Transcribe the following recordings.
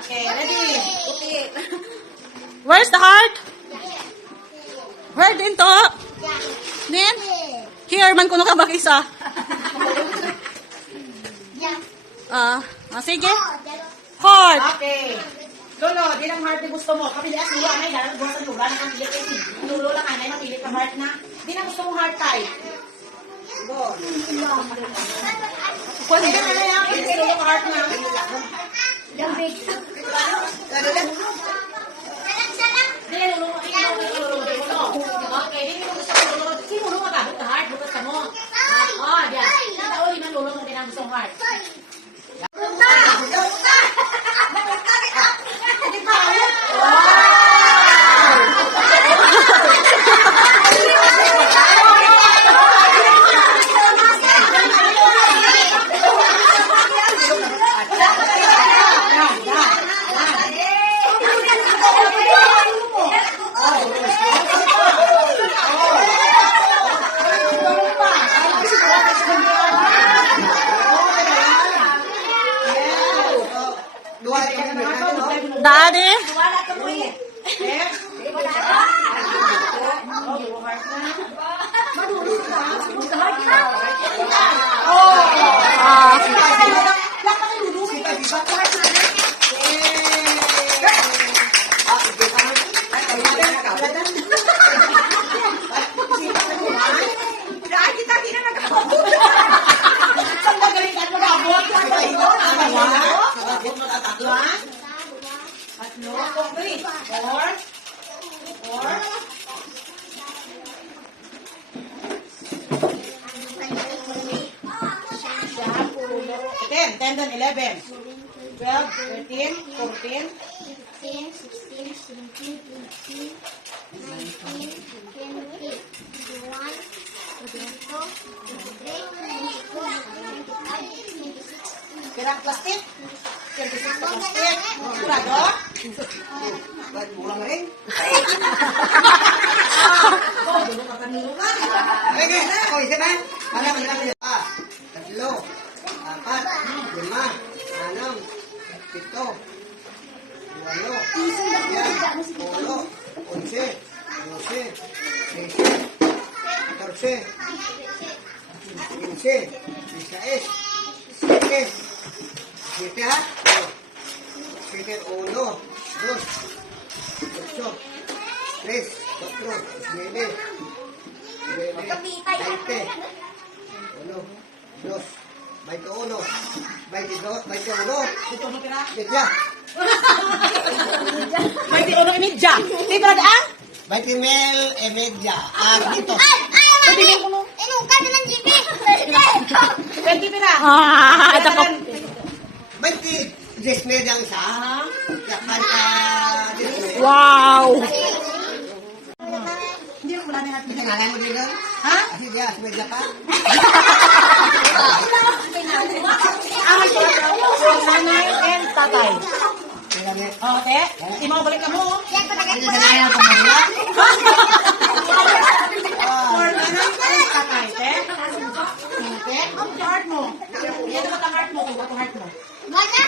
Okay, ready? Okay. Where's the heart? Where din to? Din? Here man kuno ka mag-isa. Sige. Heart. Okay. Lolo, di lang heart na gusto mo. Kapili at luwa na, dalang buwan sa lugar na kang pilit kasi. Lulo lang ka na, mapilit ka heart na. Di na gusto mong heart tayo. Go. Pwede ka na yan, gusto mo heart na. Lambig. Di na lulo, okay, di mo gusto mo lulo. Sino lulo ka? Buka heart, bukas ka mo. Oh, diyan. Ito, di man lulo mo din ang gusto heart. Daddy? Ten, 11, 12, 13, 14, 15, 16, 17, 18, 19, 20, 21, 22, 23, 24, 25, 26. pirang plastic, 36 na plastic, kurado, pulang rin. Okay, isa ba? Tatlo, apat, lima, anam, pito, walo, yan, ulo, 11, 12, 13, 14, 15, 16, 17, 7 ha? 7, 1, 2, 8, 3, 4, 9, 20, 1, 2, 21, 22, 21, ito mo pira? Medya. 21 imedya. Di ba daan? 20 mil imedya. Dito. Pwede mo kuno. Inong ka ng GB. 20 pira. Ito ko. 20 Disney ang isa. Yakan ka Disney. Wow. Hindi mo wala na natin. Pinangalan mo dito? Ha? Kasi diya, medya pa. Nanay and tatay. Oh, te. Di mo balik ka mo. Hindi sa nanay ang pamagla. For nanay and tatay, te. Te, ang heart mo. Yan naman ang heart mo. Kung ba't ang heart mo? Mana?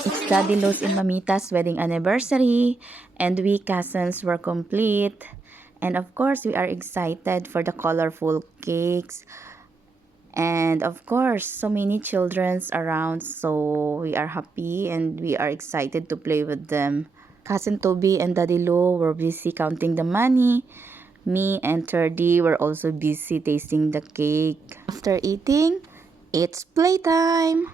It's Daddy Luz and Mamita's wedding anniversary, and we cousins were complete. And of course, we are excited for the colorful cakes. And of course, so many children's around, so we are happy and we are excited to play with them. Cousin Toby and Daddy Lou were busy counting the money. Me and Turdy were also busy tasting the cake. After eating, it's playtime!